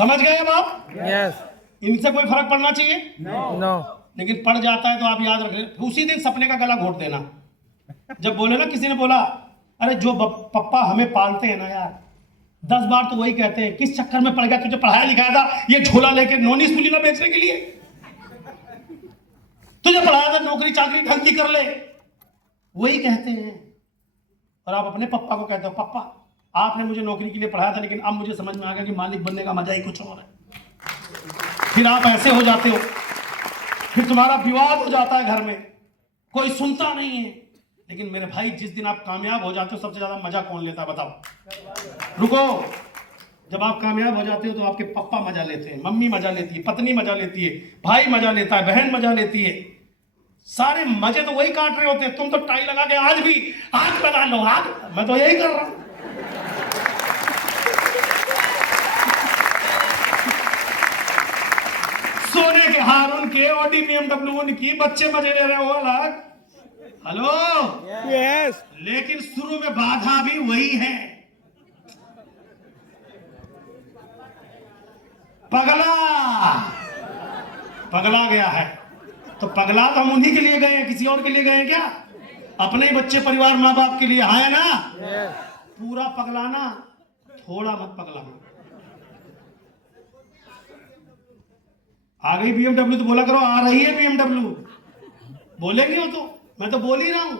समझ गए अब आप? यस। इनसे कोई फर्क पड़ना चाहिए? नो। लेकिन पड़ जाता है तो आप याद रख लें, उसी दिन सपने का गला घोट देना। जब बोले ना, किसी ने बोला अरे जो पप्पा हमें पालते हैं ना यार, 10 बार तो वही कहते हैं किस चक्कर में पड़ गया, तुझे पढ़ाया लिखाया था ये झोला लेके नोनी स्कूली ना बेचने के लिए, तुझे पढ़ाया था नौकरी चाकरी ढंग की कर ले, वही कहते हैं। और आप अपने पप्पा को कहते हो पप्पा आपने मुझे नौकरी के लिए पढ़ाया था, लेकिन अब मुझे समझ में आ गया कि मालिक बनने का मजा ही कुछ और है। फिर आप ऐसे हो जाते हो, फिर तुम्हारा विवाद हो जाता है घर में, कोई सुनता नहीं है। लेकिन मेरे भाई जिस दिन आप कामयाब हो जाते हो, सबसे ज्यादा मजा कौन लेता है बताओ? रुको, जब आप कामयाब हो जाते हो तो आपके पापा मजा लेते हैं, मम्मी मजा लेती है, पत्नी मजा लेती है, भाई मजा लेता है, बहन मजा लेती है। सारे मजे तो वही काट रहे होते हैं, तुम तो टाई लगा के आज भी आग लगा लो आग, मैं तो यही कर रहा हूं। सोने के हार उनके, ऑडी BMW उनकी, बच्चे मजे ले रहे हो अलग। Hello yes. लेकिन शुरू में बाधा भी वही है, पगला गया है। तो पगला तो हम उन्हीं के लिए गए हैं, किसी और के लिए गए हैं क्या? अपने ही बच्चे परिवार माँ बाप के लिए आए ना। पूरा पगलाना, थोड़ा मत पगलाना। आ गई BMW तो बोला करो आ रही है BMW, बोलेंगे हो तो, मैं तो बोल ही रहा हूं।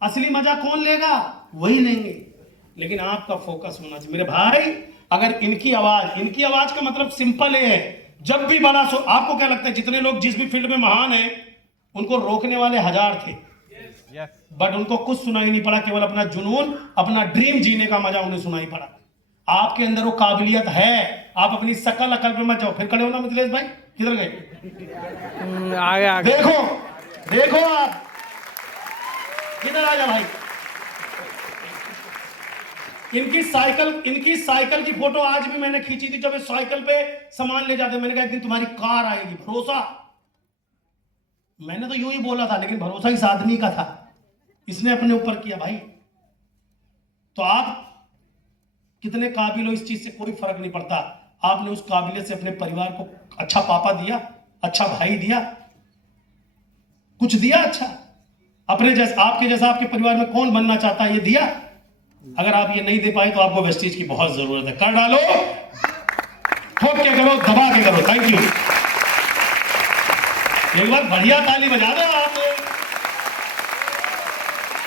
असली मजा कौन लेगा? वही लेंगे। लेकिन आपका फोकस होना चाहिए मेरे भाई। अगर इनकी आवाज का मतलब सिंपल है, जब भी बड़ा आपको क्या लगता है जितने लोग जिस भी फील्ड में महान हैं उनको रोकने वाले 1000 थे, बट उनको कुछ सुनाई नहीं पड़ा, केवल अपना जुनून, अपना ड्रीम जीने का मजा उन्हें सुनाई पड़ा। आपके अंदर वो काबिलियत है, आप अपनी शकल अकल पे मत जाओ। फिर खड़े हो ना मिथिलेश भाई, किधर गए? आगे। देखो आप किधर आ जा भाई। इनकी साइकिल की फोटो आज भी मैंने खींची थी, जब ये साइकिल पे सामान ले जाते, मैंने कहा एक दिन तुम्हारी कार आएगी, भरोसा। मैंने तो यूं ही बोला था, लेकिन भरोसा इस आदमी का था, इसने अपने ऊपर किया भाई। तो आप कितने काबिल हो इस चीज से कोई फर्क नहीं पड़ता। आपने उस काबिलियत से अपने परिवार को अच्छा पापा दिया, अच्छा भाई दिया, कुछ दिया अच्छा। अपने जैसा, आपके जैसा आपके परिवार में कौन बनना चाहता है, ये दिया। अगर आप ये नहीं दे पाए तो आपको वेस्टेज की बहुत जरूरत है। कर डालो, ठोक के करो, दबा के करो। थैंक यू, एक बार बढ़िया ताली बजा दो आप।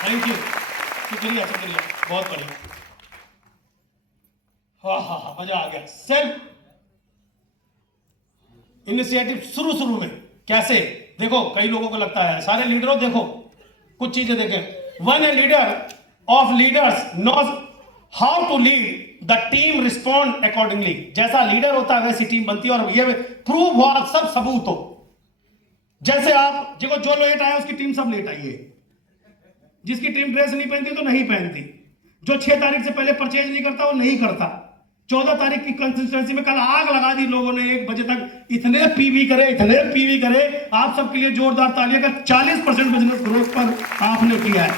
थैंक यू, शुक्रिया, बहुत बढ़िया। हाँ, मजा आ गया। सेल्फ इनिशिएटिव शुरू में कैसे, देखो कई लोगों को लगता है सारे लीडरों, देखो कुछ चीजें देखें। One a leader of leaders knows how to lead the team respond accordingly. जैसा लीडर होता है वैसी टीम बनती है, और ये प्रूव हुआ, सब सबूत हो। जैसे आप देखो, जो लेट आया उसकी टीम सब लेट आई है, जिसकी टीम ड्रेस नहीं पहनती तो नहीं पहनती, जो 6 तारीख से पहले परचेज नहीं करता वो नहीं करता। 14 तारीख की कंसिस्टेंसी में कल आग लगा दी लोगों ने, 1 बजे तक इतने पीवी करे। आप सबके लिए जोरदार तालियां का 40% बिजनेस ग्रोथ पर आपने किया है।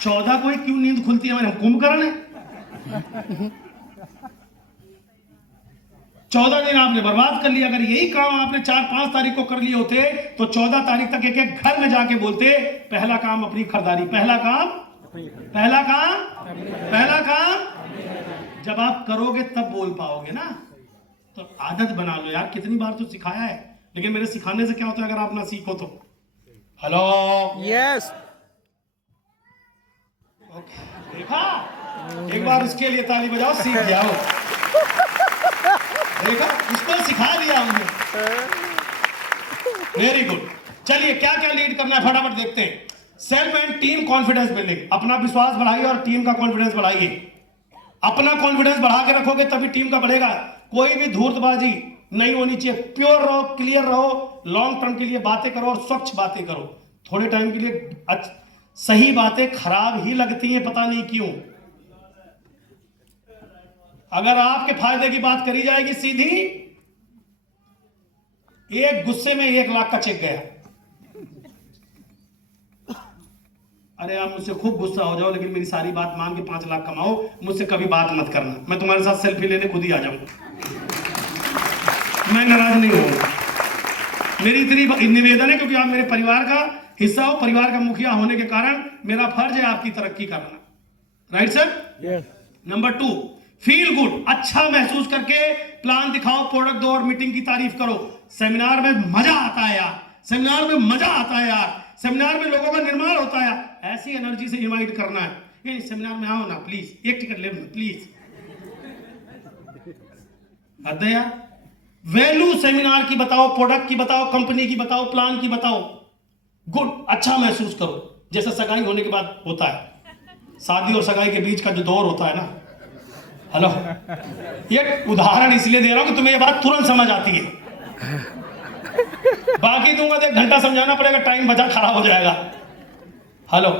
14 को क्यों नींद खुलती है हमारे, कुंभकर्ण है। 14 दिन आपने बर्बाद कर लिया। अगर यही काम आपने 4-5 तारीख को कर लिए होते तो 14 तारीख तक एक घर में जाके बोलते पहला काम अपनी खरीदारी, पहला काम। जब आप करोगे तब बोल पाओगे ना। तो आदत बना लो यार, कितनी बार तो सिखाया है, लेकिन मेरे सिखाने से क्या होता है अगर आप ना सीखो तो। Hello yes. देखा, एक बार उसके लिए ताली बजाओ, सीख जाओ। देखा, उसको सिखा दिया हमने। Very good. चलिए क्या क्या लीड करना है फटाफट देखते हैं। Self and team confidence building, अपना विश्वास बढ़ाइए और टीम का कॉन्फिडेंस बढ़ाइए। अपना कॉन्फिडेंस बढ़ा के रखोगे तभी टीम का बढ़ेगा। कोई भी धूर्तबाजी नहीं होनी चाहिए, प्योर रहो, क्लियर रहो, लॉन्ग टर्म के लिए बातें करो और स्वच्छ बातें करो। थोड़े टाइम के लिए सही बातें खराब ही लगती हैं, पता नहीं क्यों। अगर आपके फायदे की बात करी जाएगी सीधी, एक गुस्से में 1 लाख का चेक गया। अरे आप मुझसे खूब गुस्सा हो जाओ, लेकिन मेरी सारी बात मान के 5 लाख कमाओ, मुझसे कभी बात मत करना। मैं तुम्हारे साथ सेल्फी लेने खुद ही आ जाऊंगा, मैं नाराज नहीं हूँ। मेरी इतनी निवेदन है, क्योंकि आप मेरे परिवार का हिस्सा हो, परिवार का मुखिया होने के कारण मेरा फर्ज है आपकी तरक्की करना। Right sir? Yes. Number 2, feel good, अच्छा महसूस करके प्लान दिखाओ, प्रोडक्ट दो और मीटिंग की तारीफ करो। सेमिनार में मजा आता है यार, सेमिनार में मजा आता है यार, सेमिनार में लोगों का निर्माण होता है। ऐसी एनर्जी से इनवाइट करना है, ये सेमिनार में आओ ना प्लीज, एक टिकट ले लो प्लीज। हद है यार। वैल्यू सेमिनार की बताओ, प्रोडक्ट की बताओ, कंपनी की बताओ, प्लान की बताओ। गुड, अच्छा महसूस करो, जैसे सगाई होने के बाद होता है, शादी और सगाई के बीच का जो दौर होता है ना। हेलो, ये उदाहरण इसलिए दे रहा हूं कि तुम्हें ये बात तुरंत समझ आती है। बाकी दूंगा तो 1 घंटा समझाना पड़ेगा, टाइम बचा खराब हो जाएगा। हेलो,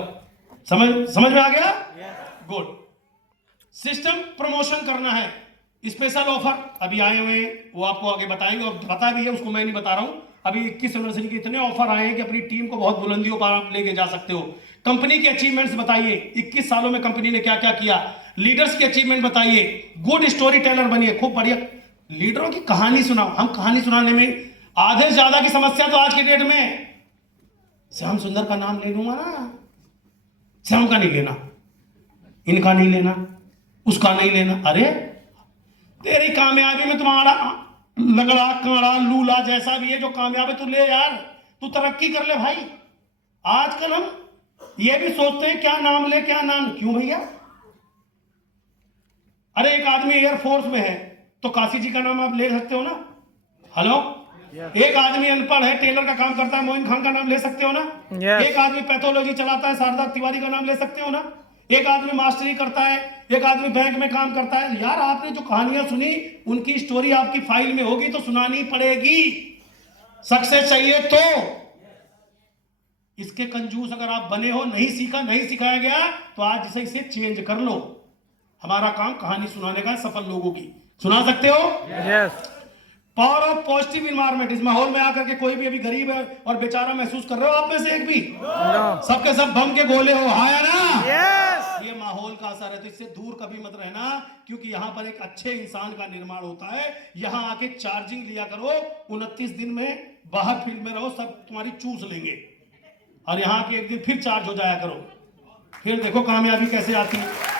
समझ में आ गया? गुड। सिस्टम प्रमोशन करना है, स्पेशल ऑफर अभी आए हुए हैं, वो आपको आगे बताएंगे, और पता भी है उसको, मैं नहीं बता रहा हूं। अभी 21 यूनिवर्सिटी के इतने ऑफर आए हैं कि अपनी टीम को बहुत बुलंदियों पर आप लेके जा सकते हो। कंपनी के अचीवमेंट्स बताइए, 21 सालों में कंपनी ने क्या क्या किया। लीडर्स की अचीवमेंट बताइए, गुड स्टोरी टेलर बनिए, खूब बढ़िया लीडरों की कहानी सुनाओ। हम कहानी सुनाने में आधे से ज्यादा की समस्या तो आज के डेट में, श्याम सुंदर का नाम ले लूंगा ना, श्याम का नहीं लेना, इनका नहीं लेना, उसका नहीं लेना। अरे तेरी कामयाबी में तुम्हारा लगड़ा काड़ा लूला जैसा भी है, जो कामयाब है तू ले यार, तू तरक्की कर ले भाई। आजकल हम ये भी सोचते हैं क्या नाम ले, क्या नाम, क्यों भैया? अरे एक आदमी एयरफोर्स में है तो काशी जी का नाम आप ले सकते हो ना। हेलो, एक आदमी अनपढ़ है, टेलर का काम करता है, मोइन खान का नाम ले सकते हो ना। एक आदमी पैथोलॉजी चलाता है, शारदा तिवारी का नाम ले सकते हो ना। एक आदमी मास्टरी करता है, एक आदमी बैंक में काम करता है। यार आपने जो कहानियां सुनी, उनकी स्टोरी आपकी फाइल में होगी तो सुनानी पड़ेगी। सक्सेस चाहिए तो इसके कंजूस अगर आप बने हो, नहीं सीखा, नहीं सिखाया गया, तो आज से इसे चेंज कर लो। हमारा काम कहानी सुनाने का, सफल लोगों की सुना सकते हो। Yes. Power of positive environment. इस माहौल में आकर के कोई भी अभी गरीब है और बेचारा महसूस कर रहे हो आप में से एक भी? No. सबके सब बम के गोले हो, हाँ या ना? Yes. ये माहौल का असर है, तो इससे दूर कभी मत रहना, क्योंकि यहाँ पर एक अच्छे इंसान का निर्माण होता है। यहाँ आके चार्जिंग लिया करो, 29 दिन में बाहर फील्ड में रहो, सब तुम्हारी चूस लेंगे, और यहाँ के एक दिन फिर चार्ज हो जाया करो, फिर देखो कामयाबी कैसे आती है।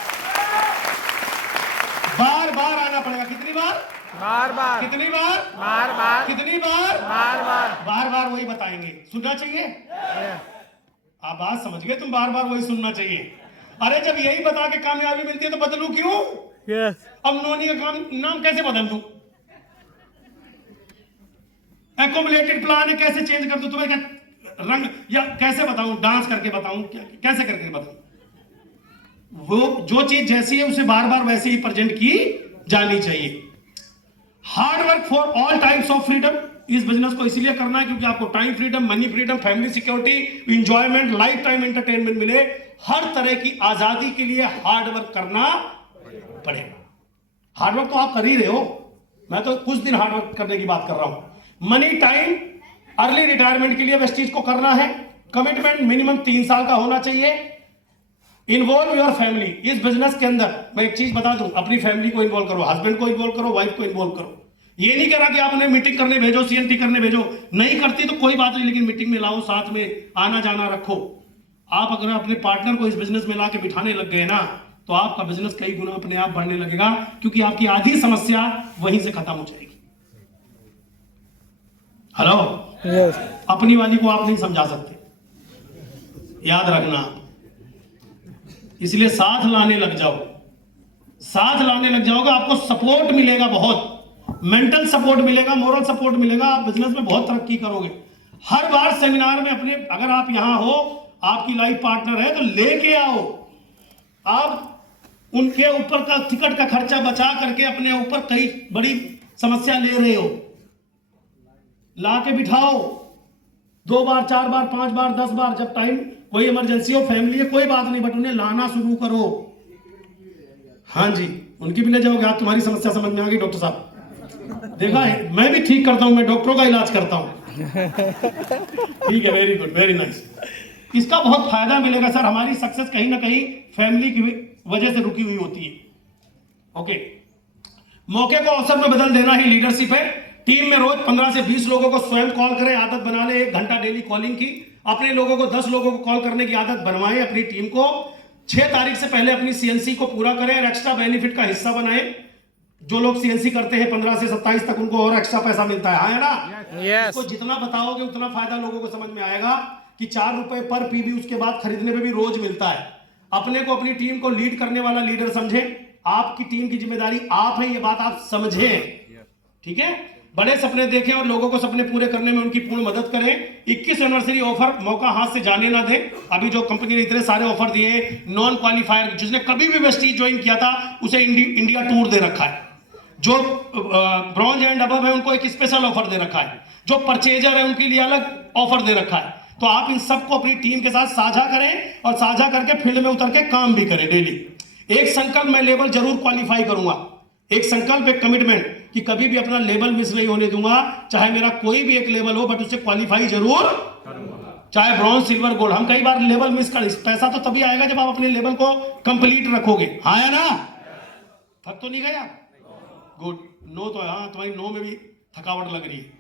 बार बार आना पड़ेगा। कितनी बार? बार बार। कितनी बार? बार बार। कितनी बार? बार बार। बार बार वही बताएंगे, सुनना चाहिए। Yeah. आप बात समझ गए, तुम बार बार वही सुनना चाहिए। अरे जब यही बता के कामयाबी मिलती है तो बदलू क्यों? Yes. अब नोनी का नाम कैसे बदल दूं? एकोमुलेटेड प्लान है, कैसे चेंज कर दूं? तुम्हें क्या रंग या कैसे बताऊं, डांस करके बताऊं, कैसे करके बताऊं? वो जो चीज जैसी है उसे बार बार वैसे ही प्रेजेंट की जानी चाहिए। Hard work for all types of freedom. इस बिजनेस को इसीलिए करना है क्योंकि आपको time freedom, money freedom, family security, enjoyment, life time entertainment मिले। हर तरह की आजादी के लिए हार्ड वर्क करना पड़ेगा। हार्ड वर्क तो आप कर ही रहे हो, मैं तो कुछ दिन हार्ड वर्क करने की बात कर रहा हूं। मनी, टाइम, अर्ली रिटायरमेंट के लिए वेस्टीज को करना है। कमिटमेंट मिनिमम 3 साल का होना चाहिए। Involve your family. इस बिजनेस के अंदर मैं एक चीज बता दूं, अपनी फैमिली को इन्वॉल्व करो, हस्बैंड को इन्वॉल्व करो, वाइफ को इन्वॉल्व करो। ये नहीं कह रहा कि आप उन्हें मीटिंग करने भेजो, सीएनटी करने भेजो, नहीं करती तो कोई बात नहीं, लेकिन मीटिंग में लाओ, साथ में आना जाना रखो। आप अगर अपने पार्टनर को इस बिजनेस में ला के बिठाने लग गए ना, तो आपका बिजनेस कई गुना अपने आप बढ़ने लगेगा, क्योंकि आपकी आधी समस्या वहीं से खत्म हो जाएगी। Hello, Yes. अपनी वाली को आप नहीं समझा सकते, याद रखना। इसलिए साथ लाने लग जाओ, साथ लाने लग जाओगे, आपको सपोर्ट मिलेगा, बहुत मेंटल सपोर्ट मिलेगा, मोरल सपोर्ट मिलेगा, आप बिजनेस में बहुत तरक्की करोगे। हर बार सेमिनार में अपने, अगर आप यहां हो, आपकी लाइफ पार्टनर है तो लेके आओ। आप उनके ऊपर का टिकट का खर्चा बचा करके अपने ऊपर कई बड़ी समस्या ले रहे हो, ला के बिठाओ। 2 बार, 4 बार, 5 बार, 10 बार, जब टाइम, कोई इमरजेंसी हो, फैमिली है, कोई बात नहीं, बट उन्हें लाना शुरू करो। हाँ जी, उनकी भी ले जाओगे आप, तुम्हारी समस्या समझ में आ गई डॉक्टर साहब। देखा है, मैं भी ठीक करता हूं, मैं डॉक्टरों का इलाज करता हूं। ठीक है, वेरी गुड, वेरी नाइस। इसका बहुत फायदा मिलेगा सर। हमारी सक्सेस कहीं ना कहीं फैमिली की वजह से रुकी हुई होती है। ओके, मौके को अवसर में बदल देना ही लीडरशिप है। टीम में रोज 15 से 20 लोगों को स्वयं कॉल करें, आदत बना ले 1 घंटा डेली कॉलिंग की। अपने लोगों को 10 लोगों को कॉल करने की आदत बनवाएं अपनी टीम को। 6 तारीख से पहले अपनी सीएनसी को पूरा करें और एक्स्ट्रा बेनिफिट का हिस्सा बनाएं। जो लोग सीएनसी करते हैं 15 से 27 तक, उनको और एक्स्ट्रा पैसा मिलता है, हाँ है ना? Yes. इसको जितना बताओगे उतना फायदा लोगों को समझ में आएगा कि 4 रुपए पर पीबी उसके बाद खरीदने पे भी रोज मिलता है। अपने को अपनी टीम को लीड करने वाला लीडर समझें। आपकी टीम की जिम्मेदारी आप है, ये बात आप समझें, ठीक है? बड़े सपने देखें और लोगों को सपने पूरे करने में उनकी पूर्ण मदद करें। 21 एनिवर्सरी ऑफर मौका हाथ से जाने ना दें। अभी जो कंपनी ने इतने सारे ऑफर दिए, नॉन क्वालिफायर जिसने कभी भी वेस्टीज ज्वाइन किया था उसे इंडिया टूर दे रखा है। जो ब्रॉन्ज एंड अबव है उनको एक स्पेशल ऑफर दे रखा है। जो परचेजर है उनके लिए अलग ऑफर दे रखा है। तो आप इन सबको अपनी टीम के साथ साझा करें और साझा करके फील्ड में उतर के काम भी करें डेली। एक संकल्प, मैं लेवल जरूर क्वालिफाई करूंगा। एक संकल्प, एक कमिटमेंट कि कभी भी अपना लेवल मिस नहीं होने दूंगा। चाहे मेरा कोई भी एक लेवल हो, बट उससे क्वालिफाई जरूर करूंगा, चाहे ब्रॉन्ज, सिल्वर, गोल्ड। हम कई बार लेवल मिस कर, पैसा तो तभी आएगा जब आप अपने लेवल को कंप्लीट रखोगे, हाँ है ना? थक तो नहीं गया? गुड। नो तो हाँ, तुम्हारी नो में भी थकावट लग रही है।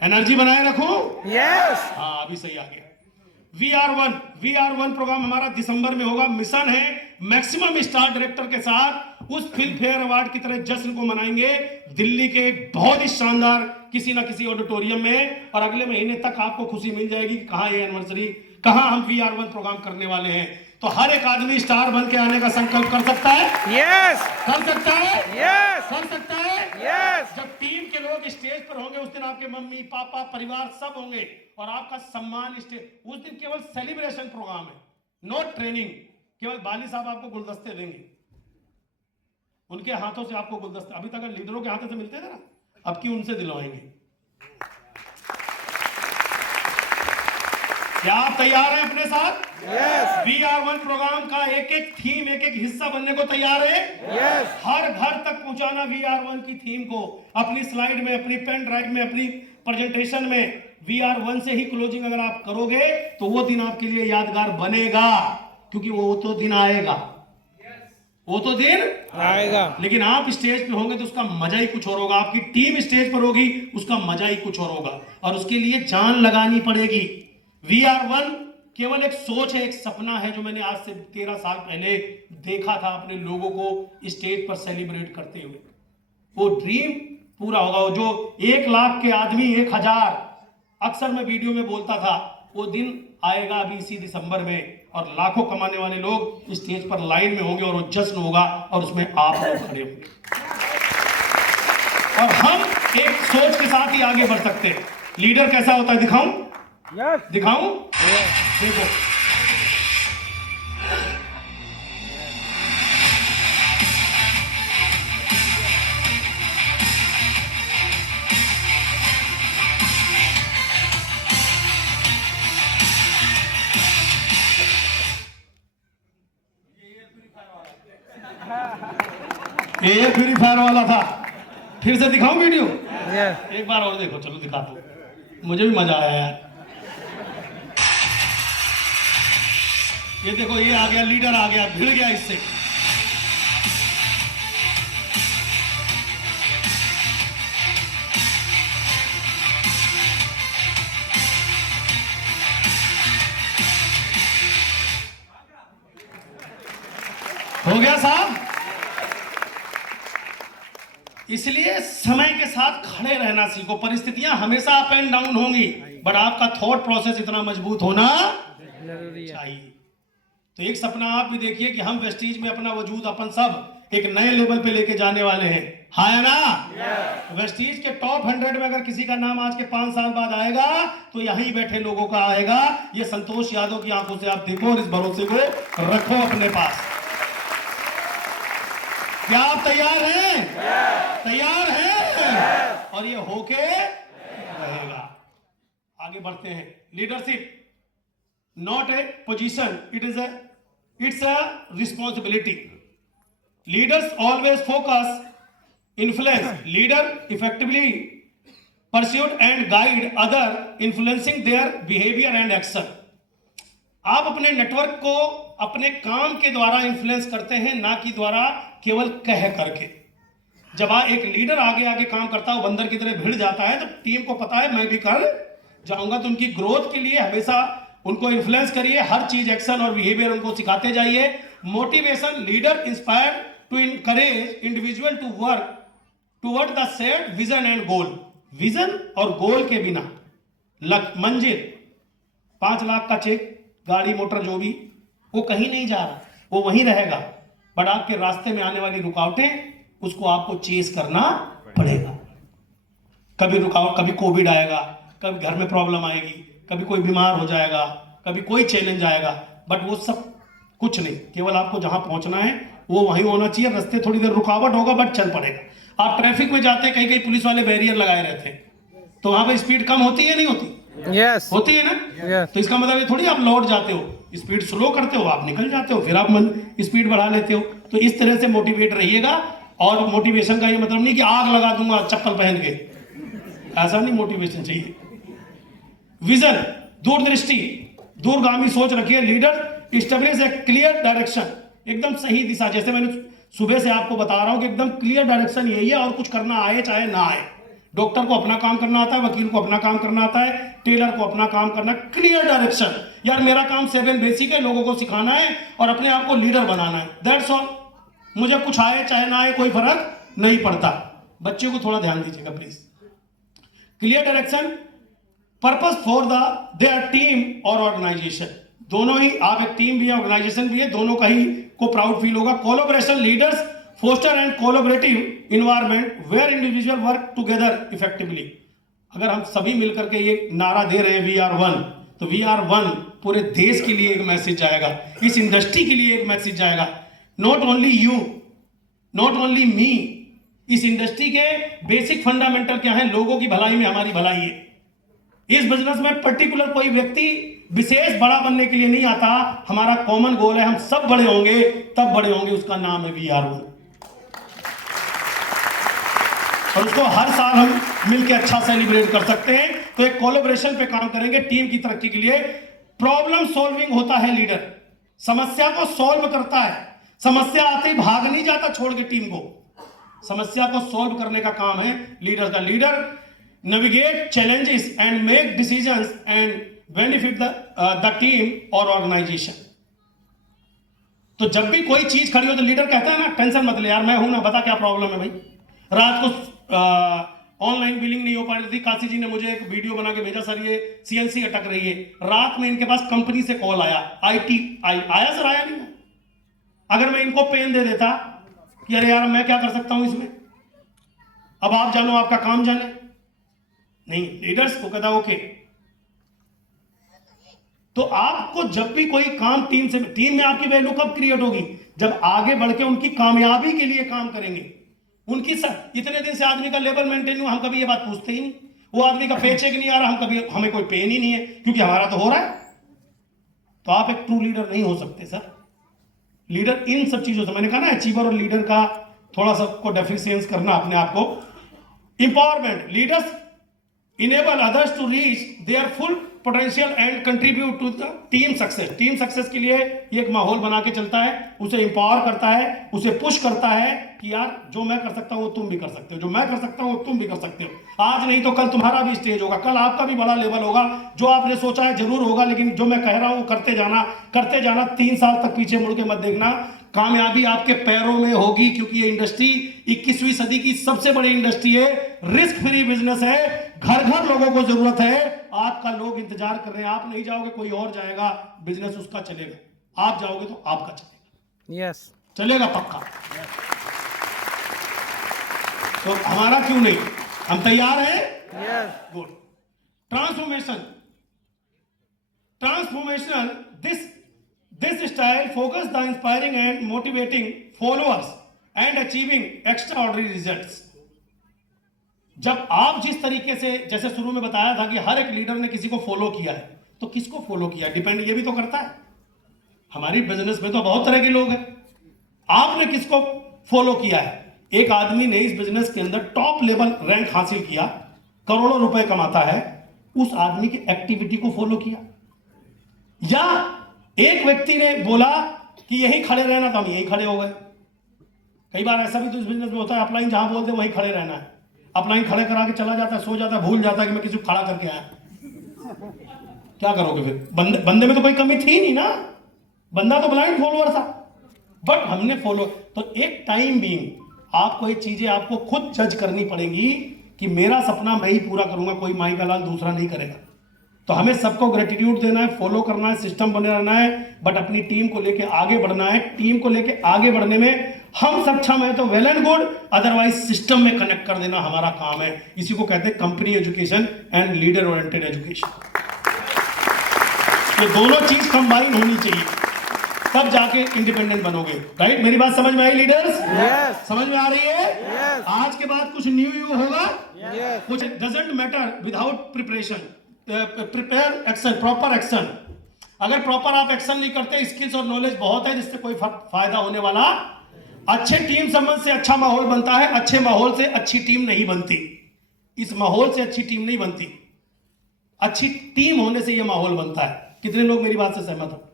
एनर्जी बनाए रखो। Yes. हाँ, अभी सही आ गया। VR1 प्रोग्राम हमारा दिसंबर में होगा। मिशन है मैक्सिमम स्टार डायरेक्टर के साथ उस फिल्म फेयर अवार्ड की तरह जश्न को मनाएंगे दिल्ली के एक बहुत ही शानदार किसी ना किसी ऑडिटोरियम में। और अगले महीने तक आपको खुशी मिल जाएगी कि कहां ये एनिवर्सरी, कहां हम VR1 प्रोग्राम करने वाले हैं। तो हर एक आदमी स्टार बन के आने का संकल्प कर सकता है। Yes. कर सकता है। Yes. कर सकता है। Yes. जब टीम के लोग स्टेज पर होंगे उस दिन आपके मम्मी पापा परिवार सब होंगे और आपका सम्मान स्टेज। उस दिन केवल सेलिब्रेशन प्रोग्राम है, नो ट्रेनिंग। केवल बाली साहब आपको गुलदस्ते देंगे, उनके हाथों से आपको गुलदस्ते, अभी तक लीडरों के हाथों से मिलते थे ना, अब की उनसे दिलवाएंगे। क्या आप तैयार हैं अपने साथ? Yes. VR1 प्रोग्राम का एक एक थीम, एक एक हिस्सा बनने को तैयार है? Yes. हर घर तक पहुंचाना VR1 की थीम को अपनी स्लाइड में, अपनी पेन ड्राइव में, अपनी प्रेजेंटेशन में। VR1 से ही क्लोजिंग अगर आप करोगे तो वो दिन आपके लिए यादगार बनेगा, क्योंकि वो तो दिन आएगा, वो तो दिन आएगा। लेकिन आप स्टेज पे होंगे तो उसका मजा ही कुछ और होगा। आपकी टीम स्टेज पर होगी, उसका मजा ही कुछ और होगा और उसके लिए जान लगानी पड़ेगी। VR1 केवल एक सोच है, एक सपना है जो मैंने आज से 13 साल पहले देखा था अपने लोगों को स्टेज पर सेलिब्रेट करते हुए। वो ड्रीम पूरा होगा। वो जो 1 लाख के आदमी 1000, अक्सर मैं वीडियो में बोलता था, वो दिन आएगा अभी इसी दिसंबर में और लाखों कमाने वाले लोग स्टेज पर लाइन में होंगे और वो जश्न होगा और उसमें आप लोग खड़े होंगे और हम एक सोच के साथ ही आगे बढ़ सकते हैं। लीडर कैसा होता है दिखाऊं? Yes. दिखाऊं? देखो, ये प्यूरीफायर वाला था। फिर से दिखाऊं वीडियो? Yes. एक बार और देखो, चलो दिखा दो, मुझे भी मजा आया यार। ये देखो, ये आ गया, लीडर आ गया, भिड़ गया इससे। हो गया साहब? इसलिए समय के साथ खड़े रहना सीखो। परिस्थितियां हमेशा अप एंड डाउन होंगी, बट आपका थॉट प्रोसेस इतना मजबूत होना जरूरी है। चाहिए। तो एक सपना आप भी देखिए कि हम वेस्टीज में अपना वजूद अपन सब एक नए लेवल पे लेके जाने वाले हैं, हाँ है ना? वेस्टीज के टॉप 100 में अगर किसी का नाम आज के 5 साल बाद आएगा तो यहीं बैठे लोगों का आएगा। ये संतोष यादव की आंखों से आप देखो और इस भरोसे को रखो अपने पास। क्या आप तैयार हैं? तैयार हैं? और ये होके रहेगा। आगे बढ़ते हैं। Leadership not a position, it's a responsibility. Leaders always focus, influence. Leader effectively pursue and guide other, influencing their behavior and action. आप अपने नेटवर्क को अपने काम के द्वारा इन्फ्लुएंस करते हैं, ना कि द्वारा केवल कह करके। जब एक लीडर आगे आगे काम करता है, बंदर की तरह भिड़ जाता है, तो टीम को पता है मैं भी कर जाऊंगा। तो उनकी ग्रोथ के लिए हमेशा उनको इन्फ्लुएंस करिए, हर चीज एक्शन और बिहेवियर उनको सिखाते जाइए। Motivation leader inspire to encourage individual to work toward the set vision and goal. Vision और गोल के बिना मंजिल 5 लाख का चेक, गाड़ी मोटर जो भी, वो कहीं नहीं जा रहा, वो वहीं रहेगा। बट आपके रास्ते में आने वाली रुकावटें, उसको आपको चेस करना पड़ेगा। कभी रुकावट, कभी कोविड आएगा, कभी घर में प्रॉब्लम आएगी, कभी कोई बीमार हो जाएगा, कभी कोई चैलेंज आएगा, बट वो सब कुछ नहीं। केवल आपको जहां पहुंचना है वो वहीं होना चाहिए। रास्ते थोड़ी देर रुकावट होगा, बट चल पड़ेगा। आप ट्रैफिक में जाते हैं, कहीं कहीं पुलिस वाले बैरियर लगाए रहते हैं, तो वहां पर स्पीड कम होती है नहीं होती? यस होती है ना? यस तो इसका मतलब ये थोड़ी आप लौट जाते हो, स्पीड स्लो करते हो, आप निकल जाते हो, फिर आप स्पीड बढ़ा लेते हो। तो इस तरह से मोटिवेट रहिएगा। और मोटिवेशन का ये मतलब नहीं कि आग लगा दूंगा चप्पल पहन के, ऐसा नहीं मोटिवेशन चाहिए। विजन, दूरदृष्टि, दूरगामी सोच रखिए। लीडर इस्टेब्लिश ए क्लियर डायरेक्शन, एकदम सही दिशा। जैसे मैंने सुबह से आपको बता रहा हूं कि एकदम क्लियर डायरेक्शन यही है, और कुछ करना आए चाहे ना आए। डॉक्टर को अपना काम करना आता है, वकील को अपना काम करना आता है, टेलर को अपना काम करना। क्लियर डायरेक्शन, यार मेरा काम 7 बेसिक है, लोगों को सिखाना है और अपने आप को लीडर बनाना है, दैट्स ऑल। मुझे कुछ आए चाहे ना आए कोई फर्क नहीं पड़ता। बच्चों को थोड़ा ध्यान दीजिएगा please. Clear direction, purpose for their team और ऑर्गेनाइजेशन, दोनों ही। आप एक टीम भी है, ऑर्गेनाइजेशन भी है, दोनों का ही को प्राउड फील होगा। Collaboration, leaders foster and collaborative environment where individual work together effectively. अगर हम सभी मिलकर के ये नारा दे रहे हैं वी आर वन, तो वी आर वन पूरे देश के लिए एक मैसेज जाएगा, इस इंडस्ट्री के लिए एक मैसेज जाएगा। Not only you, not only me. इस इंडस्ट्री के बेसिक फंडामेंटल क्या है? लोगों की भलाई में हमारी भलाई है। इस बिजनेस में पर्टिकुलर कोई व्यक्ति विशेष बड़ा बनने के लिए नहीं आता। हमारा कॉमन गोल है, हम सब बड़े होंगे, तब बड़े होंगे, उसका नाम है वी आर वन। और उसको हर साल हम मिलकर अच्छा सेलिब्रेट कर सकते हैं। तो एक कोलैबोरेशन पे काम करेंगे टीम की तरक्की के लिए। प्रॉब्लम सॉल्विंग होता है लीडर, समस्या को सॉल्व करता है। समस्या आते ही भाग नहीं जाता छोड़ के टीम को, समस्या को सॉल्व करने का काम है लीडर का। Leader navigate challenges and make decisions and benefit the team और ऑर्गेनाइजेशन। तो जब भी कोई चीज खड़ी हो तो लीडर कहता है ना, टेंशन मत ले यार, मैं हूं ना, बता क्या प्रॉब्लम है भाई। रात को ऑनलाइन बिलिंग नहीं हो पा रही थी, काशी जी ने मुझे एक वीडियो बना के भेजा, सर ये सीएनसी अटक रही है। रात में इनके पास कंपनी से कॉल आया, आया सर, आया नहीं। अगर मैं इनको पेन दे देता कि अरे यार मैं क्या कर सकता हूं इसमें, अब आप जानो, आपका काम जाने। नहीं, लीडर्स को कहता ओके। तो आपको जब भी कोई काम टीम में आपकी वैल्यू कब क्रिएट होगी? जब आगे बढ़ के उनकी कामयाबी के लिए काम करेंगे। उनकी इतने दिन से आदमी का लेवल मेंटेन हुआ, हम कभी ये बात पूछते ही नहीं। वो आदमी का पे चेक नहीं आ रहा, हमें कोई पेन ही नहीं है, क्योंकि हमारा तो हो रहा है। तो आप एक ट्रू लीडर नहीं हो सकते सर। लीडर इन सब चीजों से, मैंने कहा ना, अचीवर और लीडर का थोड़ा सा को डेफिशिएंस करना अपने आप को। Empowerment, leaders enable others to reach their full potential and contribute to the team success. Team success के लिए ये एक माहौल बना के चलता है, उसे इंपावर करता है, उसे पुश करता है कि यार जो मैं कर सकता हूं वो तुम भी कर सकते हो, जो मैं कर सकता हूं वो तुम भी कर सकते हो। आज नहीं तो कल तुम्हारा भी स्टेज होगा, कल आपका भी बड़ा लेवल होगा। जो आपने सोचा है जरूर होगा, लेकिन जो मैं कह रहा हूं करते जाना, करते जाना। 3 साल तक पीछे मुड़ के मत देखना, कामयाबी आपके पैरों में होगी। क्योंकि ये इंडस्ट्री 21वीं सदी की सबसे बड़ी इंडस्ट्री है, रिस्क फ्री बिजनेस है, घर घर लोगों को जरूरत है। आपका लोग इंतजार कर रहे हैं, आप नहीं जाओगे कोई और जाएगा, बिजनेस उसका चलेगा। आप जाओगे तो आपका चलेगा। यस चलेगा पक्का। तो हमारा क्यों नहीं, हम तैयार हैं। Yes good. Transformation, transformation this style focus the inspiring and motivating followers and achieving extraordinary results. जब आप जिस तरीके से, जैसे शुरू में बताया था कि हर एक लीडर ने किसी को फॉलो किया है, तो किसको फॉलो किया डिपेंड ये भी तो करता है। हमारी बिजनेस में तो बहुत तरह के लोग हैं, आपने किसको फॉलो किया है। एक आदमी ने इस बिजनेस के अंदर टॉप लेवल रैंक हासिल किया, करोड़ों रुपए कमाता है, उस आदमी की एक्टिविटी को फॉलो किया, या एक व्यक्ति ने बोला कि यही खड़े रहना, तो हम यही खड़े हो गए। कई बार ऐसा भी तो इस बिजनेस में होता है, अपलाइन जहां बोलते वहीं खड़े रहना है। अपलाइन खड़े करा के चला जाता है, सो जाता है, भूल जाता है कि मैं किसी को खड़ा करके आया। क्या करोगे फिर? बंदे में तो कोई कमी थी नहीं ना, बंदा तो ब्लाइंड फॉलोअर था, बट हमने फॉलो। तो एक टाइम बीइंग आपको ये चीजें आपको खुद जज करनी पड़ेंगी कि मेरा सपना मैं ही पूरा करूंगा, कोई माई का लाल दूसरा नहीं करेगा। तो हमें सबको ग्रेटिट्यूड देना है, फॉलो करना है, सिस्टम बने रहना है, बट अपनी टीम को लेके आगे बढ़ना है। टीम को लेके आगे बढ़ने में हम सक्षम है तो well and good, otherwise system में कनेक्ट कर देना हमारा काम है। इसी को कहते हैं company education and leader oriented education. तो दोनों चीज कंबाइन होनी चाहिए, तब जाके इंडिपेंडेंट बनोगे। राइट? मेरी बात समझ में आई लीडर्स? Yes. समझ में आ रही है? Yes. आज के बाद कुछ न्यू होगा? Yes. कुछ doesn't matter without preparation, prepare action, proper action. अगर प्रॉपर आप एक्शन नहीं करते, स्किल्स और नॉलेज बहुत है जिससे कोई फायदा होने वाला। अच्छे टीम संबंध से अच्छा माहौल बनता है, अच्छे माहौल से अच्छी टीम नहीं बनती। इस माहौल से अच्छी टीम नहीं बनती, अच्छी टीम होने से यह माहौल बनता है। कितने लोग मेरी बात से सहमत हो?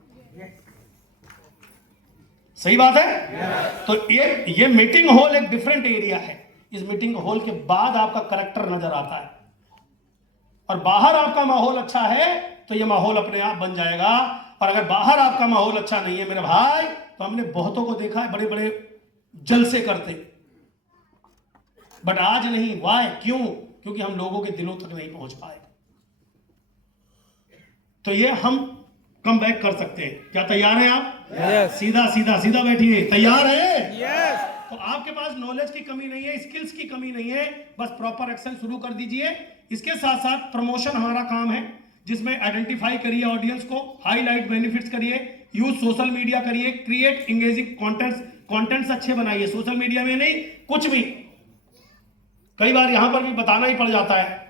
सही बात है? तो ये मीटिंग हॉल एक डिफरेंट एरिया है। इस मीटिंग हॉल के बाद आपका करैक्टर नजर आता है, और बाहर आपका माहौल अच्छा है तो ये माहौल अपने आप बन जाएगा। और अगर बाहर आपका माहौल अच्छा नहीं है मेरे भाई, तो हमने बहुतों को देखा है बड़े बड़े जलसे करते, बट आज नहीं। वाई? क्यों? क्योंकि हम लोगों के दिलों तक नहीं पहुंच पाए। तो ये हम कम बैक कर सकते हैं। क्या तैयार हैं आप? Yes. सीधा सीधा सीधा बैठिए। तैयार है? Yes. तो आपके पास नॉलेज की कमी नहीं है, स्किल्स की कमी नहीं है, बस प्रॉपर एक्शन शुरू कर दीजिए। इसके साथ साथ प्रमोशन हमारा काम है, जिसमें आइडेंटिफाई करिए ऑडियंस को, हाईलाइट बेनिफिट्स करिए, यूज सोशल मीडिया करिए, क्रिएट इंगेजिंग कंटेंट्स अच्छे बनाइए। सोशल मीडिया में नहीं, कुछ भी। कई बार यहां पर भी बताना ही पड़ जाता है।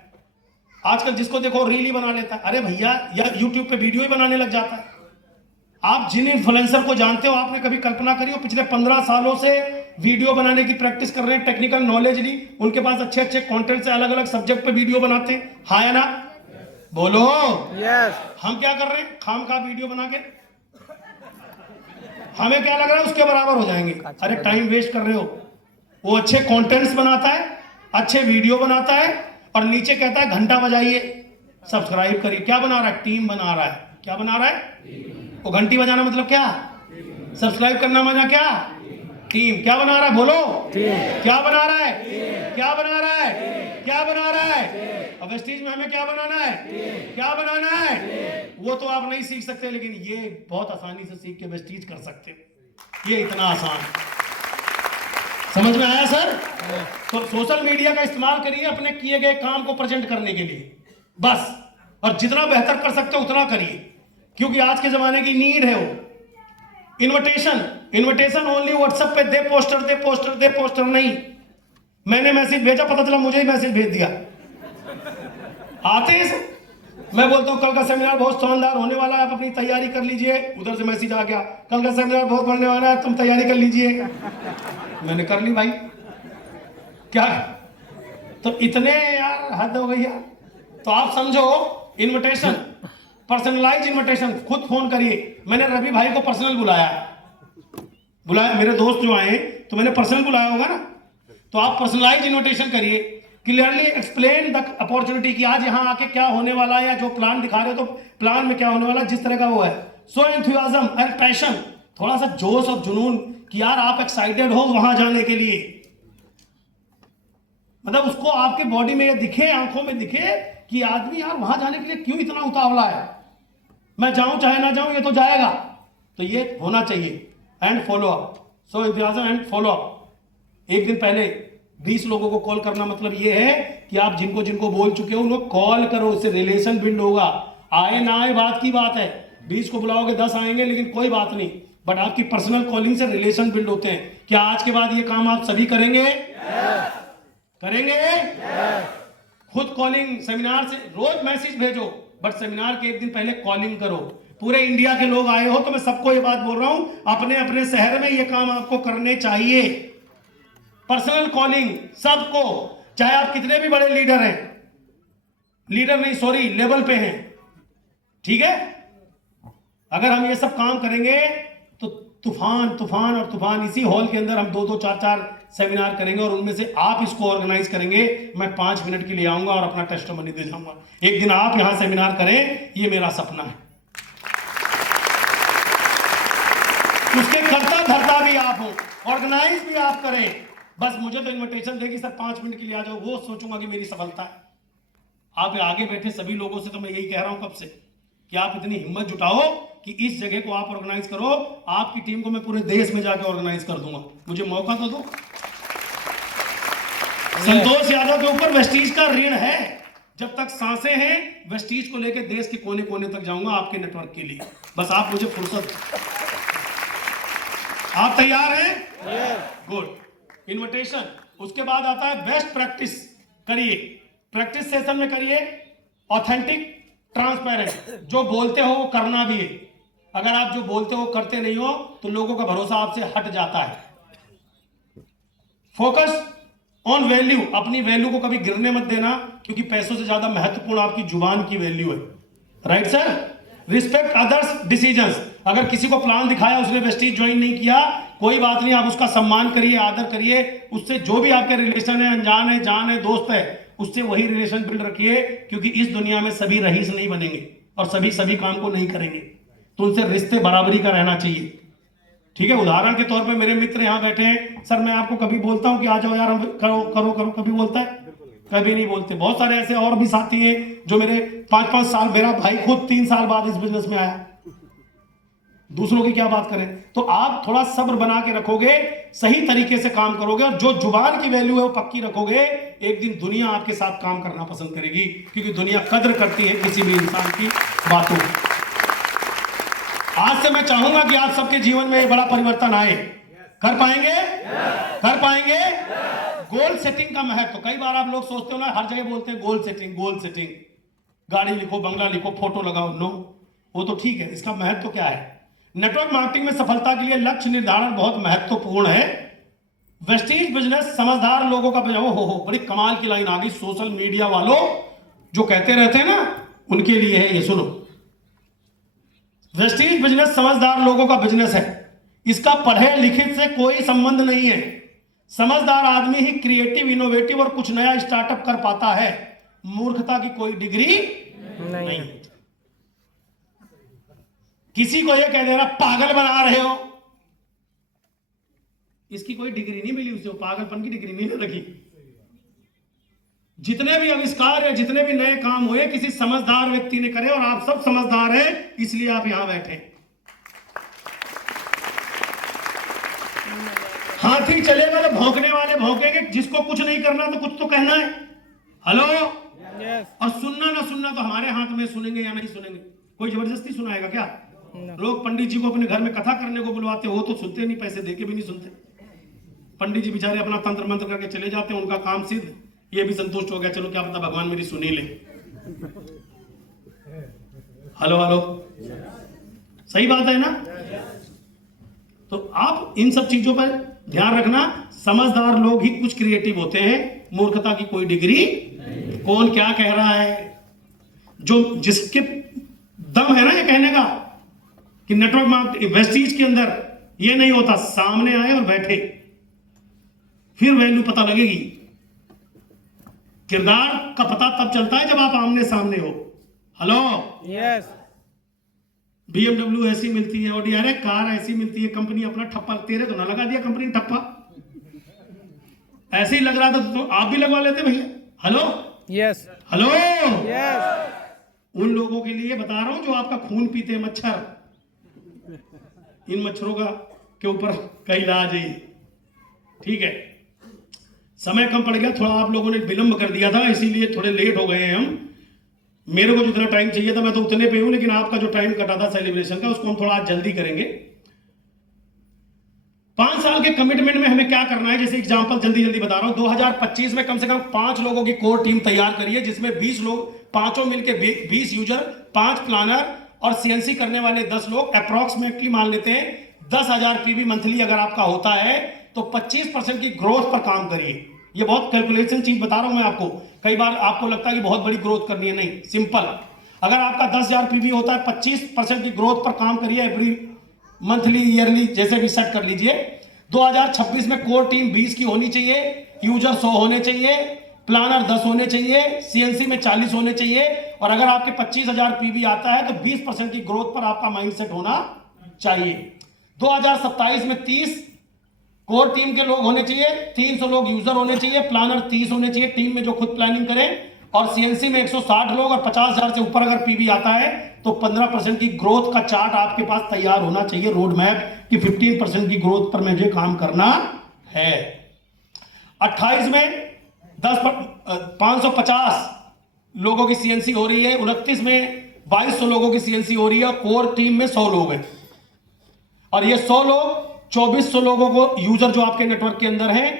आजकल जिसको देखो रील ही बना लेता है। अरे भैया, या यूट्यूब पे वीडियो ही बनाने लग जाता है। आप जिन इन्फ्लुएंसर को जानते हो, आपने कभी कल्पना करी हो पिछले 15 सालों से वीडियो बनाने की प्रैक्टिस कर रहे हैं, टेक्निकल नॉलेज ली, उनके पास अच्छे अच्छे कंटेंट से अलग अलग सब्जेक्ट पे वीडियो बनाते हैं। हाँ या ना? बोलो। Yes. हम क्या कर रहे हैं? खाम खा वीडियो बना के हमें क्या लग रहा है उसके बराबर हो जाएंगे। अरे टाइम वेस्ट कर रहे हो। वो अच्छे कंटेंट्स बनाता है, अच्छे वीडियो बनाता है, और नीचे कहता है घंटा बजाइए, सब्सक्राइब करिए। क्या बना रहा है? टीम बना रहा है। क्या बना रहा है? वो घंटी बजाना मतलब क्या? सब्सक्राइब करना मतलब क्या? टीम। क्या बना रहा है? बोलो। क्या बना रहा है? क्या बना रहा है? क्या बना रहा है? अब वेस्टीज में हमें क्या बनाना है? क्या बनाना है? वो तो आप नहीं सीख सकते, लेकिन ये बहुत आसानी से सीख के वेस्टीज कर सकते हो। ये इतना आसान। समझ में आया सर? तो सोशल मीडिया का इस्तेमाल करिए अपने किए गए काम को प्रेजेंट करने के लिए, बस। और जितना बेहतर कर सकते हो उतना करिए, क्योंकि आज के जमाने की नीड है वो। इनविटेशन ओनली व्हाट्सएप पे दे पोस्टर नहीं। मैंने मैसेज भेजा, पता चला मुझे ही मैसेज भेज दिया। आते हैं सर। मैं बोलता हूं कल का सेमिनार बहुत शानदार होने वाला है, आप अपनी तैयारी कर लीजिए। उधर से मैसेज आ गया, कल का सेमिनार बहुत बढ़ने वाला है, तुम तैयारी कर लीजिए। मैंने कर ली भाई। क्या? तो इतने यार हद हो गई यार। तो आप समझो, इनविटेशन, पर्सनलाइज इनविटेशन, खुद फोन करिए। मैंने रवि भाई को पर्सनल बुलाया, मेरे दोस्त जो आए तो मैंने पर्सनल बुलाया होगा ना। तो आप पर्सनलाइज इनविटेशन करिए, क्लियरली एक्सप्लेन द अपॉर्चुनिटी कि आज यहाँ आके क्या होने वाला है, या जो प्लान दिखा रहे हो तो प्लान में क्या होने वाला है, जिस तरह का वो है। सो एंथुसियाज्म एंड पैशन, थोड़ा सा जोश और जुनून कि यार आप एक्साइटेड हो वहां जाने के लिए। मतलब उसको आपके बॉडी में ये दिखे, आंखों में दिखे कि आदमी यार वहां जाने के लिए क्यों इतना उतावला है, मैं जाऊं चाहे ना जाऊं ये तो जाएगा। तो ये होना चाहिए। And follow up, so enthusiasm and follow up. एक दिन पहले 20 लोगों को कॉल करना मतलब ये है कि आप जिनको जिनको बोल चुके हो उनको कॉल करो, उससे रिलेशन बिल्ड होगा। आए ना आए बात की बात है, 20 को बुलाओगे 10 आएंगे, लेकिन कोई बात नहीं, बट आपकी पर्सनल कॉलिंग से रिलेशन बिल्ड होते हैं। क्या आज के बाद ये काम आप सभी करेंगे? करेंगे? खुद कॉलिंग, सेमिनार से रोज मैसेज भेजो, बट सेमिनार के एक दिन पहले कॉलिंग करो। पूरे इंडिया के लोग आए हो तो मैं सबको ये बात बोल रहा हूं, अपने अपने शहर में ये काम आपको करने चाहिए। पर्सनल कॉलिंग सबको, चाहे आप कितने भी बड़े लीडर हैं, लीडर नहीं सॉरी लेवल पे हैं, ठीक है, अगर हम ये सब काम करेंगे तो तूफान तूफान और तूफान, इसी हॉल के अंदर हम 2-2 4-4 सेमिनार करेंगे और उनमें से आप इसको ऑर्गेनाइज करेंगे। मैं 5 मिनट के लिए आऊंगा और अपना टेस्टिमनी दे जाऊंगा। एक दिन आप यहां सेमिनार करें, ये मेरा सपना है। उसके करता धरता भी आप हो, ऑर्गेनाइज भी आप करें। बस मुझे तो इन्विटेशन देगी सर 5 मिनट के लिए आ जाओ, वो सोचूंगा कि मेरी सफलता है। आप आगे बैठे सभी लोगों से तो मैं यही कह रहा हूं कब से कि आप इतनी हिम्मत जुटाओ कि इस जगह को आप ऑर्गेनाइज करो। आपकी टीम को मैं पूरे देश में जाकर ऑर्गेनाइज कर दूंगा, मुझे मौका तो दो। संतोष यादव के ऊपर वेस्टीज का ऋण है। जब तक सांसें हैं वेस्टीज को लेकर देश के कोने कोने तक जाऊंगा आपके नेटवर्क के लिए। बस आप मुझे फुर्सत। आप तैयार हैं? गुड। इन्विटेशन, उसके बाद आता है बेस्ट प्रैक्टिस। करिए, प्रैक्टिस सेशन में करिए ऑथेंटिक, ट्रांसपेरेंट। जो बोलते हो वो करना भी है। अगर आप जो बोलते हो करते नहीं हो तो लोगों का भरोसा आपसे हट जाता है। फोकस ऑन वैल्यू, अपनी वैल्यू को कभी गिरने मत देना, क्योंकि पैसों से ज्यादा महत्वपूर्ण आपकी जुबान की वैल्यू है। Right sir? Respect others decisions. अगर किसी को प्लान दिखाया, उसने वेस्टीज ज्वाइन नहीं किया, कोई बात नहीं, आप उसका सम्मान करिए, आदर करिए। उससे जो भी आपके रिलेशन है, अनजान है, जान है, दोस्त है, उससे वही रिलेशन बिल्ड रखिए, क्योंकि इस दुनिया में सभी रईस नहीं बनेंगे और सभी काम को नहीं करेंगे। तो उनसे रिश्ते बराबरी का रहना चाहिए। ठीक है? उदाहरण के तौर पे मेरे मित्र यहां बैठे हैं, सर मैं आपको कभी बोलता हूं कि आ जाओ यार, हम करो करो करो, कभी बोलता है? कभी नहीं बोलते। बहुत सारे ऐसे और भी साथी हैं जो मेरे 5-5 साल, मेरा भाई खुद 3 साल बाद इस बिजनेस में आया। दूसरों की क्या बात करें? तो आप थोड़ा सब्र बना के रखोगे, सही तरीके से काम करोगे और जो जुबान की वैल्यू है वो पक्की रखोगे, एक दिन दुनिया आपके साथ काम करना पसंद करेगी, क्योंकि दुनिया कद्र करती है किसी भी इंसान की बातों की। आज से मैं चाहूंगा कि आप सबके जीवन में एक बड़ा परिवर्तन आए। कर पाएंगे? कर पाएंगे? गोल सेटिंग का महत्व। कई बार आप लोग सोचते हो ना, हर जगह बोलते हैं गोल सेटिंग, गोल सेटिंग, गाड़ी लिखो, बंगला लिखो, फोटो लगाओ। नो, वो तो ठीक है, इसका महत्व क्या है? नेटवर्क मार्केटिंग में सफलता के लिए लक्ष्य निर्धारण बहुत महत्वपूर्ण है। वेस्टीज बिजनेस समझदार लोगों का हो बड़ी कमाल की लाइन आ गई। सोशल मीडिया वालों जो कहते रहते हैं ना, उनके लिए है ये, सुनो। वेस्टीज बिजनेस समझदार लोगों का बिजनेस है। इसका पढ़े लिखे से कोई संबंध नहीं है। समझदार आदमी ही क्रिएटिव, इनोवेटिव और कुछ नया स्टार्टअप कर पाता है। मूर्खता की कोई डिग्री नहीं। किसी को यह कह देना पागल बना रहे हो, इसकी कोई डिग्री नहीं मिली उसे, पागलपन की डिग्री नहीं रखी। जितने भी आविष्कार या जितने भी नए काम हुए किसी समझदार व्यक्ति ने करे, और आप सब समझदार हैं, इसलिए आप यहां बैठे। हाथी चलेगा तो भौंकने वाले भौंकेंगे, जिसको कुछ नहीं करना तो कुछ तो कहना है। हेलो? और सुनना ना सुनना तो हमारे हाथ में, सुनेंगे या नहीं सुनेंगे। कोई जबरदस्ती सुनाएगा क्या? लोग पंडित जी को अपने घर में कथा करने को बुलवाते हो तो सुनते नहीं, पैसे देके भी नहीं सुनते। पंडित जी बेचारे अपना तंत्र मंत्र करके चले जाते हैं, उनका काम सिद्ध, ये भी संतुष्ट हो गया, चलो क्या पता भगवान मेरी सुनी ले। हेलो हेलो, सही बात है ना? तो आप इन सब चीजों पर ध्यान रखना। समझदार लोग ही कुछ क्रिएटिव होते हैं, मूर्खता की कोई डिग्री। कौन क्या कह रहा है? जो जिसके दम है ना ये कहने का कि नेटवर्क मार्केटिंग वेस्टीज के अंदर ये नहीं होता, सामने आए और बैठे, फिर वैल्यू पता लगेगी। किरदार का पता तब चलता है जब आप आमने सामने हो। हेलो? यस। BMW ऐसी मिलती है, ऑडी अरे कार ऐसी मिलती है, कंपनी अपना ठप्पा, तेरे तो ना लगा दिया कंपनी ने ठप्पा, ऐसे ही लग रहा था तो आप भी लगवा लेते भैया। हेलो? यस। हेलो? यस। उन लोगों के लिए बता रहा हूं जो आपका खून पीते हैं, मच्छर। इन मच्छरों का के ऊपर का इलाज है। ठीक है, समय कम पड़ गया, थोड़ा आप लोगों ने विलंब कर दिया था, इसीलिए थोड़े लेट हो गए हैं हम। मेरे को जितना टाइम चाहिए था मैं तो उतने पे हूं, लेकिन आपका जो टाइम कटा था सेलिब्रेशन का, उसको हम थोड़ा आज जल्दी करेंगे। 5 साल के कमिटमेंट में हमें क्या करना है, जैसे एग्जांपल जल्दी बता रहा हूं। 2025 में कम से कम 5 लोगों की कोर टीम तैयार करिए, जिसमें 20 लोग, पांचों मिलकर 20 यूजर, 5 प्लानर और सीएनसी करने वाले 10 लोग। अप्रॉक्सीमेटली मान लेते हैं 10,000 पीवी मंथली अगर आपका होता है तो 25% की ग्रोथ पर काम करिए। ये बहुत कैलकुलेशन चीज बता रहा हूं मैं आपको। कई बार आपको लगता है कि बहुत बड़ी ग्रोथ करनी है, नहीं, सिंपल। अगर आपका 10,000 पीवी होता है, 25% की ग्रोथ पर काम करिए एवरी मंथली, ईयरली, जैसे भी सेट कर लीजिए। 2026 में कोर टीम 20 की होनी चाहिए, यूजर 100 होने चाहिए, प्लानर 10 होने चाहिए, सीएनसी में 40 होने चाहिए, और अगर आपके 25,000 पीवी आता है तो 20% की ग्रोथ पर आपका माइंडसेट होना चाहिए। 2027 में 30 कोर टीम के लोग होने चाहिए, 300 लोग यूजर होने चाहिए, प्लानर 30 होने चाहिए टीम में जो खुद प्लानिंग करें, और सीएनसी में 160 लोग, और 50,000 से ऊपर अगर पीवी आता है तो 15% की ग्रोथ का चार्ट आपके पास तैयार होना चाहिए, रोड मैप की 15% की ग्रोथ पर मुझे काम करना है। 28 में 550 लोगों की सीएनसी हो रही है, 29 में 2200 लोगों की सीएनसी हो रही है, और कोर टीम में 100 लोग हैं, और ये 100 लोग 2400 लोगों को यूजर जो आपके नेटवर्क के अंदर हैं,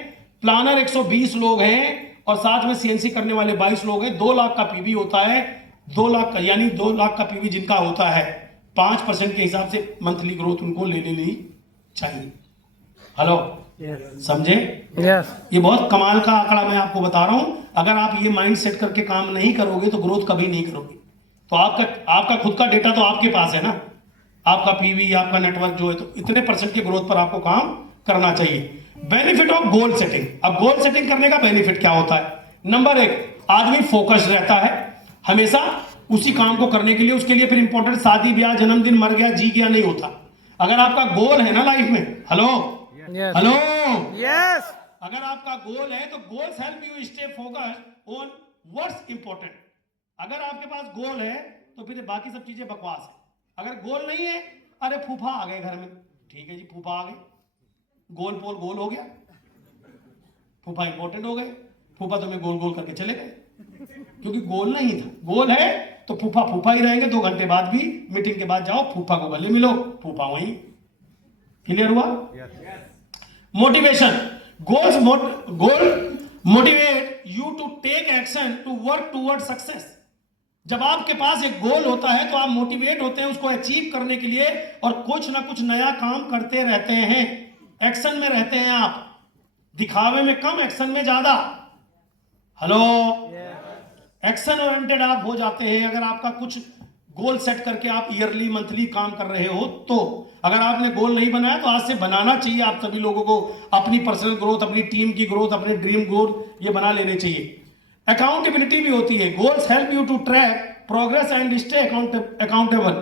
प्लानर 120 लोग हैं, और साथ में सीएनसी करने वाले 22 लोग हैं। 2 लाख का पीवी होता है, 2 लाख का, यानी 2 लाख का पीवी जिनका होता है, 5% के हिसाब से मंथली ग्रोथ उनको ले लेनी चाहिए। हेलो, समझे? Yes. ये बहुत कमाल का आंकड़ा मैं आपको बता रहा हूं। अगर आप ये माइंड सेट करके काम नहीं करोगे तो ग्रोथ कभी नहीं करोगे। तो आपका खुद का डेटा तो आपके पास है ना, आपका पीवी, आपका नेटवर्क जो है, तो इतने % के ग्रोथ पर आपको काम करना चाहिए। Benefit of goal setting. अब गोल सेटिंग करने का बेनिफिट क्या होता है? नंबर 1, आदमी फोकस रहता है हमेशा उसी काम को करने के लिए। उसके लिए फिर इंपॉर्टेंट शादी ब्याह, जन्मदिन, मर गया, जी गया नहीं होता। अगर आपका गोल है ना लाइफ में, हेलो Yes. Hello, Yes. अगर आपका गोल है तो goals help you stay focused on what's important. अगर आपके पास गोल है तो फिर बाकी सब चीजें बकवास है। अगर गोल नहीं है, अरे फूफा आ गए घर में, ठीक है जी, फूफा आ गए, गोल पोल गोल हो गया, फूफा इंपॉर्टेंट हो गए, फूफा तुम्हें गोल गोल करके चले गए, क्योंकि गोल नहीं था। गोल है तो फूफा फूफा ही रहेंगे। 2 घंटे बाद भी मीटिंग के बाद जाओ, फूफा को गले मिलो, फूफा वहीं। क्लियर हुआ? Motivation. Goal motivate you to take action to work toward success. जब आपके पास एक गोल होता है तो आप मोटिवेट होते हैं उसको अचीव करने के लिए, और कुछ ना कुछ नया काम करते रहते हैं, एक्शन में रहते हैं आप, दिखावे में कम, एक्शन में ज्यादा। हेलो, एक्शन ओरिएंटेड आप हो जाते हैं अगर आपका कुछ गोल सेट करके आप ईयरली, मंथली काम कर रहे हो तो। अगर आपने गोल नहीं बनाया तो आज से बनाना चाहिए आप सभी लोगों को। अपनी पर्सनल ग्रोथ, अपनी टीम की ग्रोथ, अपने ड्रीम गोल ये बना लेने चाहिए। अकाउंटेबिलिटी भी होती है। Goals help you to track progress and stay accountable.